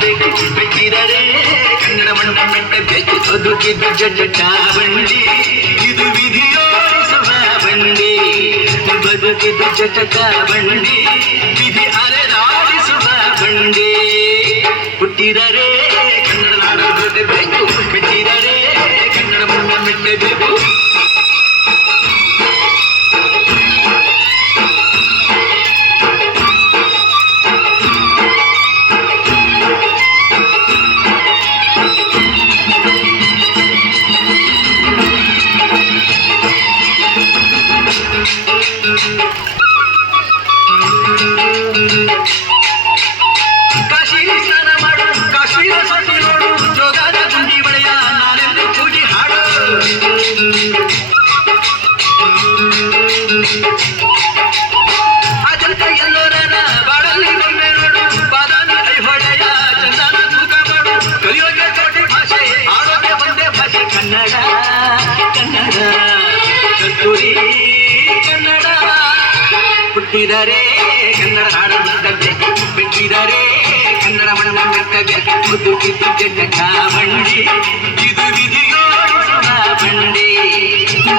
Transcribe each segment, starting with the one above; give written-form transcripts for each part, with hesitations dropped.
ಬೇಕು ಮೆಚ್ಚಿದರೆ ಕನ್ನಡ ಮಣ್ಣ ಮೆಟ್ಟಬೇಕು ಬದುಕಿದ್ದು ಜಟ ಬಂಡಿ ಇದು ವಿಧಿಯೋಡಿಸುವ ಬಂಡಿ ಬದುಕಿದ್ದು ಜಟ ಬಂಡಿ ವಿಧಿ ಅಲೆದಾಡಿಸುವ ಬಂಡಿ ಹುಟ್ಟಿದರೆ ಕನ್ನಡ ನಾಡು ಬೇಕು ಮೆಚ್ಚಿದರೆ ಕನ್ನಡ ಮಣ್ಣ ಮೆಟ್ಟಬೇಕು ಹುಟ್ಟಿದರೆ ಕನ್ನಡ ನಾಡು ಮೆಟ್ಟಬೇಕು ಬಿಟ್ಟಿದರೆ ಕನ್ನಡ ಮಣ್ಣ ಮೆಟ್ಟಬೇಕು ಬದುಕಿದ್ದು ಜಟ ಬಂಡಿ ಇದು ವಿಧಿಯೋಡಿಸುವ ಬಂಡಿ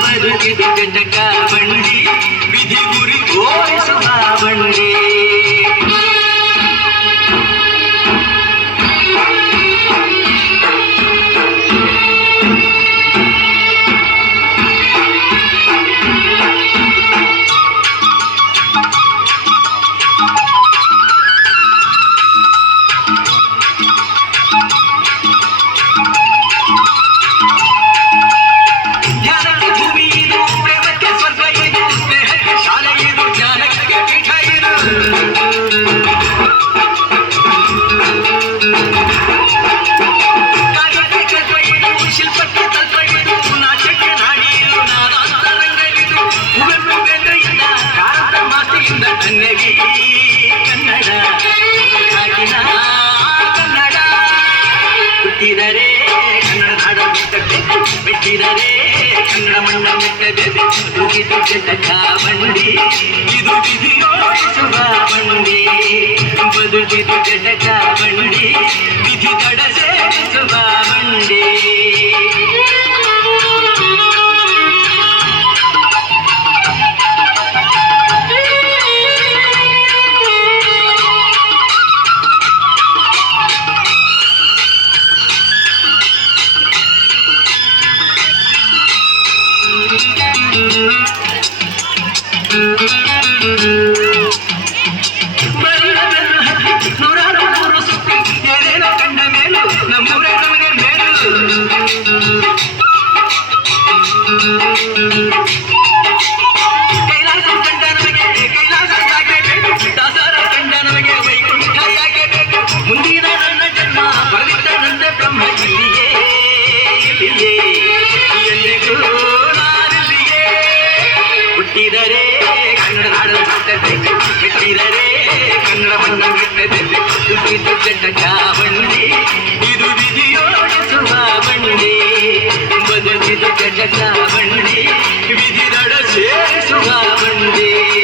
ಬದುಕಿದ್ದು ಜಟ ಬಂಡಿ ವಿಧಿ ಗುರಿ ತೋರಿಸುವ ಬಂಡಿ ಬಿಟ್ಟಿದರೆ ಕನ್ನಡ ಮಣ್ಣ ಮೆಟ್ಟಬೇಕು ಬದುಕಿದ್ದು ಜಟ ಬಂಡಿ ಇದು ವಿಧಿಯೋಡಿಸುವ ಬಂಡಿ ಬದುಕಿದ್ದು ಜಟ ಬಂಡಿ ವಿಧಿ ದಡ ಸೇರಿಸುವ ಬಂಡಿ ಹುಟ್ಟಿದರೆ ಕನ್ನಡ ನಾಡು ಮೆಟ್ಟಬೇಕು ಬಿಟ್ಟಿದರೆ ಕನ್ನಡ ಮಣ್ಣ ಮೆಟ್ಟಬೇಕು ಬದುಕಿದ್ದು ಜಟ ಬಂಡಿ ಇದು ವಿಧಿಯೋಡಿಸುವ ಬಂಡಿ ಬದುಕಿದ್ದು ಜಟ ಬಂಡಿ ವಿಧಿ ದಡ ಸೇರಿಸುವ ಬಂಡಿ